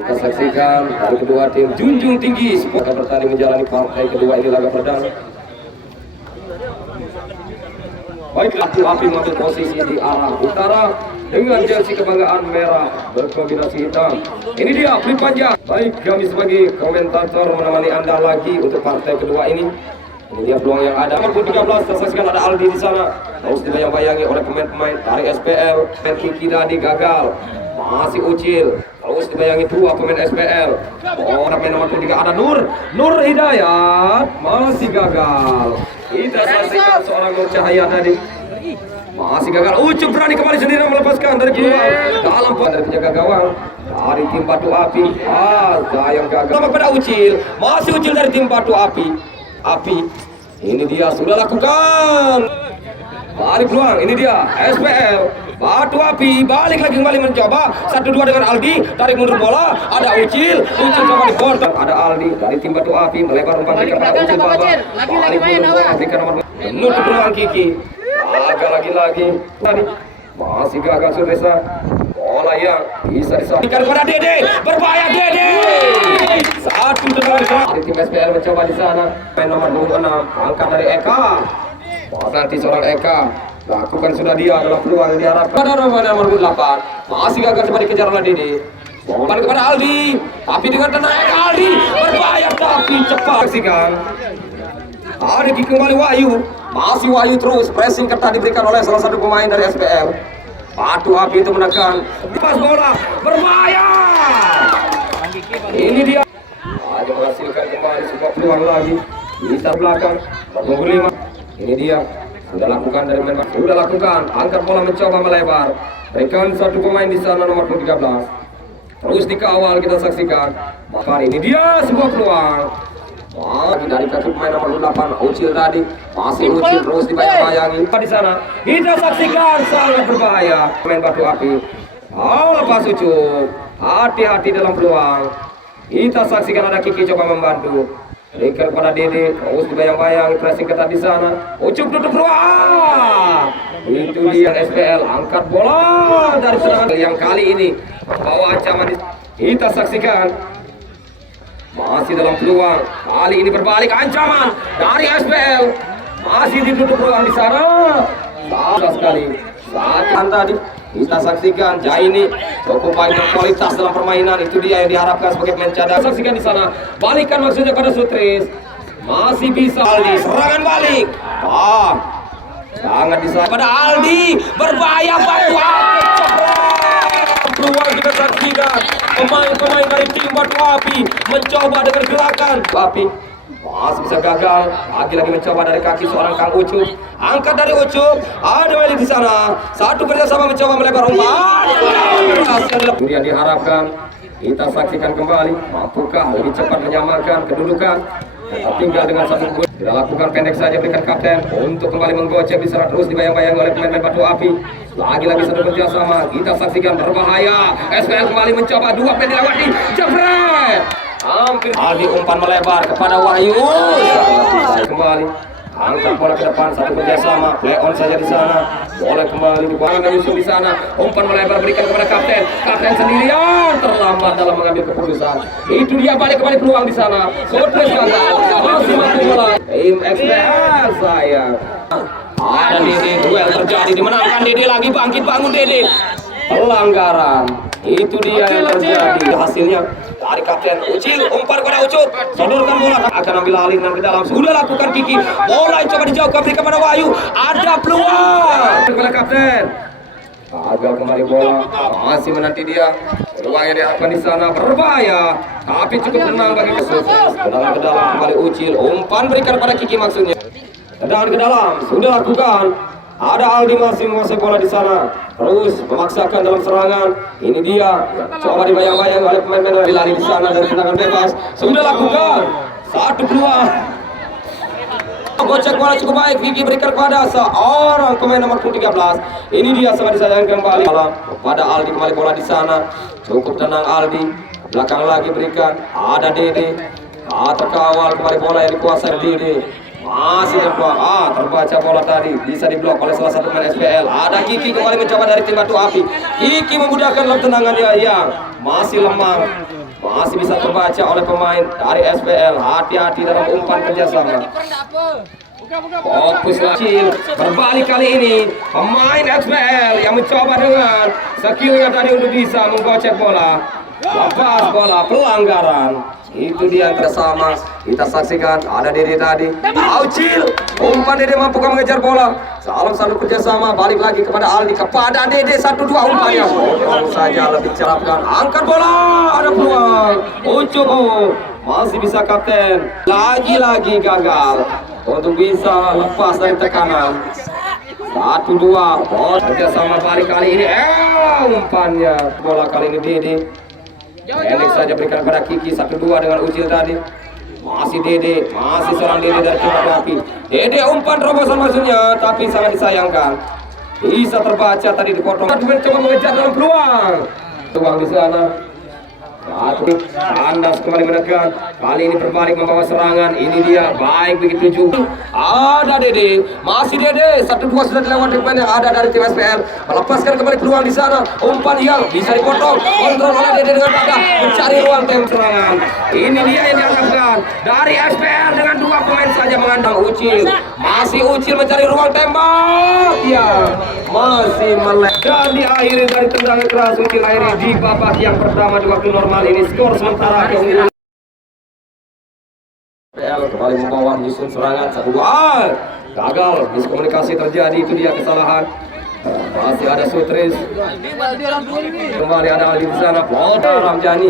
Kita saksikan dari kedua tim junjung tinggi supporter bertanding menjalani partai kedua ini laga perdana. Baik, api mengambil posisi di arah utara dengan jersey kebanggaan merah berkombinasi hitam. Ini dia flip panjang. Baik, kami sebagai komentator menemani Anda lagi untuk partai kedua ini. Ini dia peluang yang ada. Nomor 13, kita saksikan ada Aldi di sana. Terus dibayang-bayangi oleh pemain-pemain dari SPL. Kiki tadi gagal. Masih Ucil. Terus dibayangi dua pemain SPL. Oh, pemain nomor 3 ada Nur Hidayat. Masih gagal. Kita saksikan seorang Nur Cahaya tadi. Masih gagal. Ucup berani kembali sendiri melepaskan dari peluang. Dalam dari penjaga gawang. Dari tim Batu Api. Yang gagal. Sama pada Ucil. Masih Ucil dari tim Batu Api. Ini dia sudah lakukan. Balik peluang. Ini dia SPL. Batu Api balik lagi kembali mencoba 1-2 dengan Aldi, tarik mundur bola, ada Ucil coba di border, ada Aldi dari tim Batu Api melebar umpan kepada Ucil Baba, lagi main nomor menutup peluang Kiki, gagal lagi tadi masih gagal Suresa, bola yang bisa disampaikan kepada Dede, berbahaya Dede, satu tendangan dari tim SPL mencoba di sana, main nomor 26 angkat dari Eka, nanti seorang Eka lakukan sudah dia adalah peluang yang diharapkan. Pada nomor 8 masih gagal coba dikejar oleh Dede. Bola kepada Aldi, tapi dengan tenang Aldi berbahaya tapi cepat. Saksikan. Ada kembali Wahyu, masih Wahyu terus pressing ketat diberikan oleh salah satu pemain dari SPL. Batu Api itu menekan, pas bola berbahaya. Ini dia. Hanya menghasilkan kembali sebuah peluang lagi. Bisa belakang, nomor 5. Ini dia. Sudah lakukan dari memang sudah lakukan, angkat bola mencoba melebar, berikan satu pemain di sana nomor 13. Terus dikawal kita saksikan, maka ini dia sebuah peluang. Dari kaki pemain nomor 8 Ucil tadi, masih Ucil terus dibayang-bayangi di sana. Kita saksikan sangat berbahaya pemain Batu Api. Lepas Ucup, hati-hati dalam peluang. Kita saksikan ada Kiki coba membantu. Berikan kepada Dede, terus dibayang-bayang, pressing ketat di sana. Ucup tutup ruang. Itu dia SPL, angkat bola dari serangan yang kali ini membawa ancaman. Kita saksikan masih dalam peluang. Kali ini berbalik ancaman dari SPL. Masih ditutup ruang di sana. Salah sekali. Saat tadi kita saksikan Jaini cukup baik berkualitas dalam permainan, itu dia yang diharapkan sebagai pemain cadangan. Saksikan di sana, balikan maksudnya pada Sutris, masih bisa Aldi serangan balik. Sangat bisa pada Aldi berbahaya Batu Api peluang kita saksikan pemain dari tim Batu Api mencoba dengan gerakan Api. Masih bisa gagal, lagi-lagi mencoba dari kaki seorang Kang Ucup. Angkat dari Ucup, ada Meli di sana. Satu kerjasama mencoba melebar umpan. Kemudian diharapkan kita saksikan kembali, mampukah lebih cepat menyamakan kedudukan. Tinggal dengan satu gol. Kita lakukan pendek saja, berikan kapten untuk kembali menggocek di sana, terus dibayang-bayang oleh pemain Batu Api. Lagi-lagi satu kerjasama, kita saksikan berbahaya. SPL kembali mencoba, dua pemain dilewati, jebret. Hampir Aldi umpan melebar kepada Wahyu. Kembali angkat bola ke depan, satu kerjasama, play on saja di sana. Bola kembali dibuang dan Yusuf di sana. Umpan melebar berikan kepada kapten. Kapten sendirian terlambat dalam mengambil keputusan. Itu dia balik kembali peluang di sana. Sutris gagal. Masih mati bola. Tim XPL sayang. Ada Dede, duel terjadi, dimenangkan Dede lagi, bangkit bangun Dede. Pelanggaran. Itu dia yang terjadi. Hasilnya dari kapten Ucil, umpan kepada Ucup, sodorkan bola, akan ambil alih ke dalam. Sudah lakukan Kiki, bola yang coba dijauhkan berikan kepada Wahyu, ada peluang kepada kapten. Gagal kembali bola, masih menanti dia. Peluang yang diharapkan di sana berbahaya, tapi cukup tenang bagi Kesut. Ke dalam kembali Ucil, umpan berikan kepada Kiki maksudnya. Tendangan ke dalam, sudah lakukan. Ada Aldi masih menguasai bola di sana, terus memaksakan dalam serangan. Ini dia, coba dibayang-bayang oleh pemain-pemain lari di sana dari tendangan bebas. Sudah lakukan satu peluang. Gocek bola cukup baik, Gigi berikan kepada seorang pemain nomor 13. Ini dia sangat disayangkan kembali pada Aldi, kembali bola di sana. Cukup tenang Aldi, belakang lagi berikan. Ada Dede, terkawal kembali bola yang dikuasai Dede. Masih terblok. Terbaca bola tadi. Bisa diblok oleh salah satu pemain SPL. Ada Kiki kembali mencoba dari tim Batu Api. Kiki memudahkan dalam tendangan dia yang masih lemah. Masih bisa terbaca oleh pemain dari SPL. Hati-hati dalam umpan kerjasama. Fokus kecil. Berbalik kali ini pemain SPL yang mencoba dengan skillnya tadi untuk bisa menggocek bola. Lepas bola, pelanggaran. Itu dia yang tersama. Kita saksikan ada Dede tadi. Aucil, umpan Dede mampu mengejar bola. Salam satu kerjasama. Balik lagi kepada Aldi, kepada Dede. 1-2 umpannya. Potong saja lebih cerapkan. Angkat bola, ada peluang. Ucup, masih bisa kapten. Lagi-lagi gagal untuk bisa lepas dari tekanan. 1-2. Kerjasama balik kali ini. Umpannya. Bola kali ini Dede. Elik saja berikan kepada Kiki. 1-2 dengan Ucil tadi. Masih Dede. Masih seorang Dede dari tim Batu Api. Dede umpan terobosan maksudnya, tapi sangat disayangkan. Bisa terbaca tadi dipotong. Coba mengejar dalam peluang. Peluang di sana. Kandas kembali menekan. Kali ini berbalik membawa serangan. Ini dia, baik begitu juga. Ada Dede, masih Dede. 1-2 sudah dilewati pemain yang ada dari tim SPL. Melepaskan kembali peluang di sana. Umpan yang bisa dipotong. Kontrol oleh Dede dengan gagah mencari ruang tem serangan. Ini dia yang diangkatkan dari SPL dengan 2 pemain saja mengandang Ucil. Masih Ucil mencari ruang tembak. Ya, masih melek. Dan diakhiri dari tendangan keras Ucil akhiri di babak yang pertama di waktu normal. Ini skor sementara keunggulan SPL kembali membawa menyusun serangan 1-2. Gagal, miskomunikasi terjadi, itu dia kesalahan. Masih ada Sutris. Kembali ada Aldi di sana. Pelota Ramjani.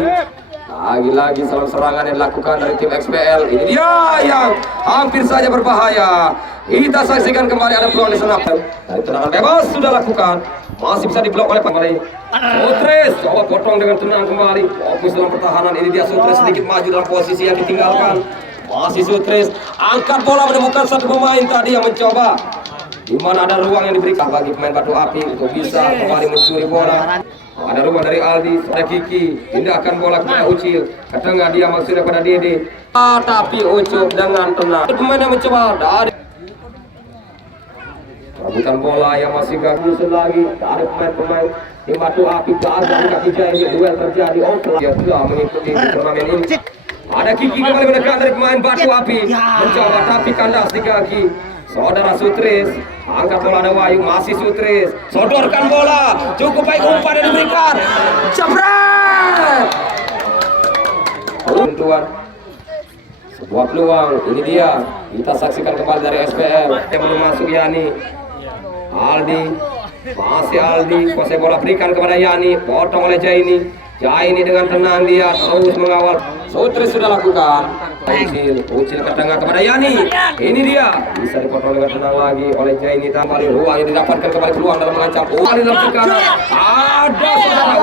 Lagi-lagi salam serangan yang dilakukan dari tim XPL. Ini dia yang hampir saja berbahaya. Kita saksikan kembali ada peluang di sana. Dari tendangan bebas sudah lakukan. Masih bisa diblok oleh pemain Sutris. Coba potong dengan tenang kembali. Fokus dalam pertahanan. Ini dia Sutris sedikit maju dalam posisi yang ditinggalkan. Masih Sutris. Angkat bola menemukan satu pemain tadi yang mencoba. Di mana ada ruang yang diberikan bagi pemain Batu Api untuk bisa kembali mencuri bola. Ada ruang dari Aldi, ada Kiki. Pindahkan bola kepada Ucil. Ke tengah dia maksudnya pada Dede. Tapi Ucup dengan tenang. Pemain yang mencoba dari rebutan bola yang masih gagal lagi dari pemain-pemain tim Batu Api. Gagal kaki jaya ini duel terjadi. Dia sudah mengikuti turnamen ini. Ada Kiki kembali menekan dari pemain Batu Api. Mencoba tapi kandas di kaki saudara Sutris. Angkat bola ada Wahyu, masih Sutris. Sodorkan bola. Cukup baik umpan yang diberikan. Jebret. Tentuan. Sebuah peluang. Ini dia. Kita saksikan kembali dari SPL. Yang belum masuk Yani. Aldi. Masih Aldi. Kuasai bola berikan kepada Yani. Potong oleh Jaini. Jaini dengan tenang dia terus mengawal. Sutris sudah lakukan. Ucil ke tengah kepada Yani. Ini dia. Bisa dipotong dengan tenang lagi oleh Jaini. Kembali ruang yang didapatkan kembali peluang dalam mengancam. Kembali dalam tekanan. Ada saudara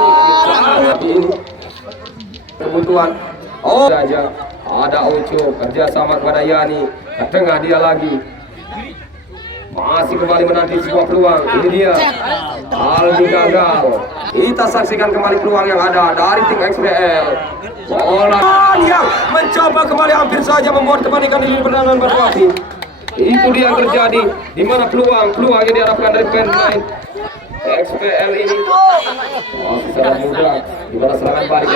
Ucil. Ini kebutuhan. Saja. Ada Ucup kerjasama kepada Yani. Ke tengah dia lagi. Masih kembali menanti sebuah peluang. Ini dia. Aldi gagal. Kita saksikan kembali peluang yang ada dari tim XPL. Bola yang mencoba kembali hampir saja membuat kepanikan di lini pertahanan Batu Api. Itu dia yang terjadi. Di mana peluang yang diharapkan dari pemain XPL ini masih sangat mudah. Di mana serangan balik.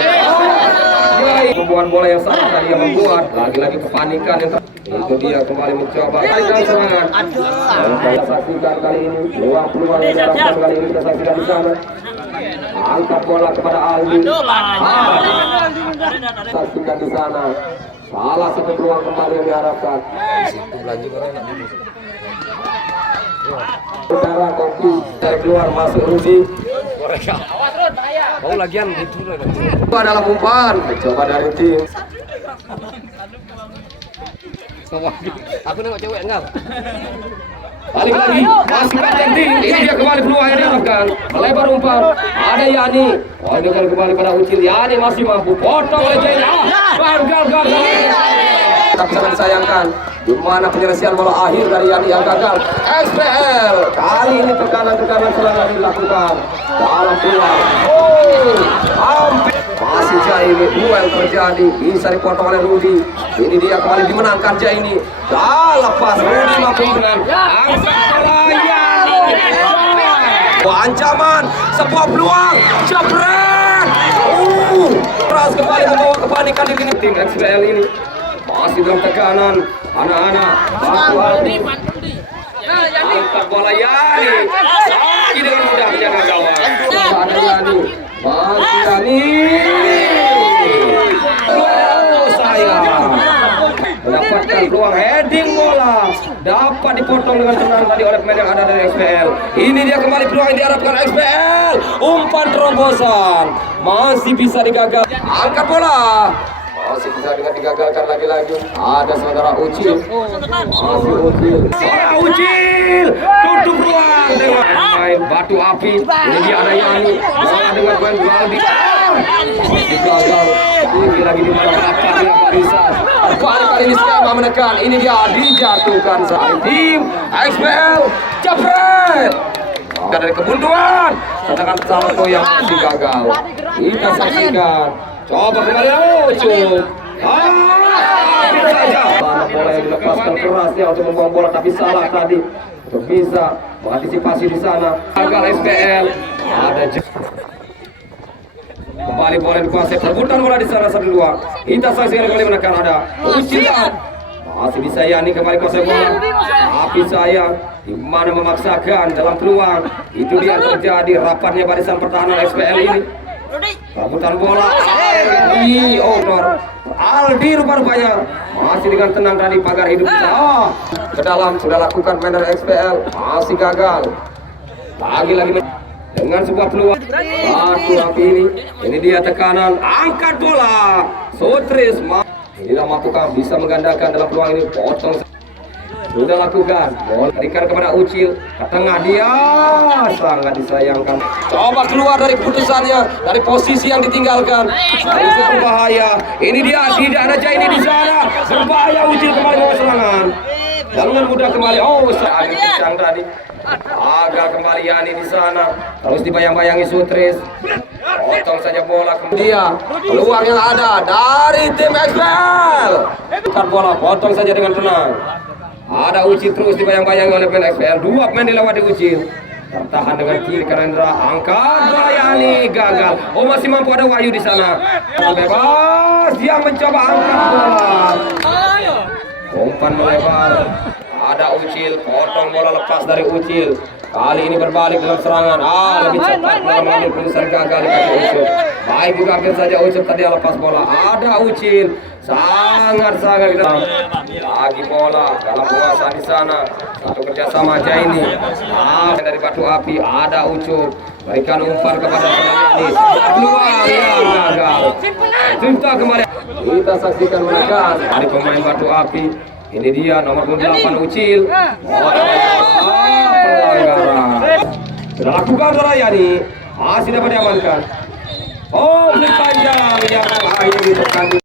Pembuatan bola yang salah tadi yang membuat lagi-lagi kepanikan yang itu dia kembali mencoba dan serangan. Kita saksikan kali ini peluang yang diharapkan kali ini kita saksikan di sana. Angkat bola kepada Aldi. Saksikan di sana. Salah satu peluang kembali yang diharapkan. Saudara Kopi dari keluar masuk Rudy. Oh lagian itu adalah umpan. Coba dari tim. Aku nengok cewek enggak? Balik lagi, masih penting. Ini dia kembali peluang yang diharapkan. Melebar umpan, ada Yani. Ini kembali pada Ucil. Yani masih mampu potong oleh Jaini. Gagal. Tapi sangat disayangkan. Di mana penyelesaian bola akhir dari Yani yang gagal. XPL kali ini tekanan serangan dilakukan dalam peluang. Hampir masih Jaini, duel terjadi, bisa dipotong oleh Rudi. Ini dia kembali dimenangkan Jaini. Lepas Rudi mampu dengan angkat bola Yani. Ancaman, sebuah peluang, jebret. Keras kembali membawa kepanikan di sini tim XPL ini. Masih dalam tekanan, anak-anak Batu Api. Angkat bola Yani. Sakit dengan mudah menjaga gawang. Ada Yani, masih Yani. Sayang. Mendapatkan peluang heading bola, dapat dipotong dengan tenang tadi oleh pemain yang ada dari XPL. Ini dia kembali peluang yang diharapkan XPL. Umpan terobosan masih bisa digagal. Angkat bola masih bisa dengan digagalkan lagi-lagi. Ada saudara Ucil, masih Ucil tutup ruang dengan main Batu Api. Ini dia ada Yani, bola dengan main Baldi. Masih gagal. Lagi di mana dia barisan. Kali ini skema menekan. Ini dia dijatuhkan saat tim XPL jebret. Dari kebuntuan, sedangkan salto yang masih gagal. Kita saksikan. Coba kembali Ucup. Saja. Bola yang dilepaskan kerasnya untuk membuang bola tapi salah tadi. Untuk bisa mengantisipasi di sana. Gagal XPL. Ada kembali bola dikuasai, perebutan bola di sana satu dua. Kita saksikan kembali menekan ada Ucilan. Masih bisa Yani kembali kuasai bola. Tapi sayang di mana memaksakan dalam peluang. Itu dia terjadi rapatnya barisan pertahanan XPL ini. Perebutan bola Aldi Aldi rupa-rupanya masih dengan tenang tadi pagar hidup ke dalam sudah lakukan main dari XPL masih gagal. Lagi-lagi dengan sebuah peluang Batu Api ini dia tekanan, angkat bola Sutris inilah melakukan bisa menggandakan dalam peluang ini, potong sudah lakukan, bola berikan kepada Ucil ke tengah, dia sangat disayangkan, coba keluar dari keputusannya dari posisi yang ditinggalkan, itu berbahaya. Ini dia tidak ada Jaini di sana, berbahaya. Ucil kembali ke serangan dengan mudah kembali, agak kencang tadi. Agak kembali Yani di sana, terus dibayang-bayangi Sutris, potong saja bola. Kemudian peluang yang ada dari tim XPL, bukan bola, potong saja dengan tenang. Ada Ucil terus dibayang-bayangi oleh pemain XPL, dua pemain dilewati Ucil, tertahan dengan kiri Karendra, angkat bola Yani gagal. Masih mampu ada Wahyu di sana, bebas dia mencoba angkat bola, umpan melebar. Ada Ucil, potong bola lepas dari Ucil. Kali ini berbalik dalam serangan. Lebih cepat mengambil keputusan gagal di kaki Ucup. Baik juga ambil saja Ucup tadi lepas bola. Ada Ucil, sangat-sangat lagi bola dalam penguasaan di sana. Satu kerjasama Jaini. Dari Batu Api ada Ucup. Berikan umpan kepada Jaini. Peluang yang gagal. Cipta kembali. Kita saksikan menekan dari pemain Batu Api. Ini dia nomor 8 Ucil. Pelanggaran. Sudah lakukan Yani. Masih dapat diamankan. Panjang yang akhir ditekan di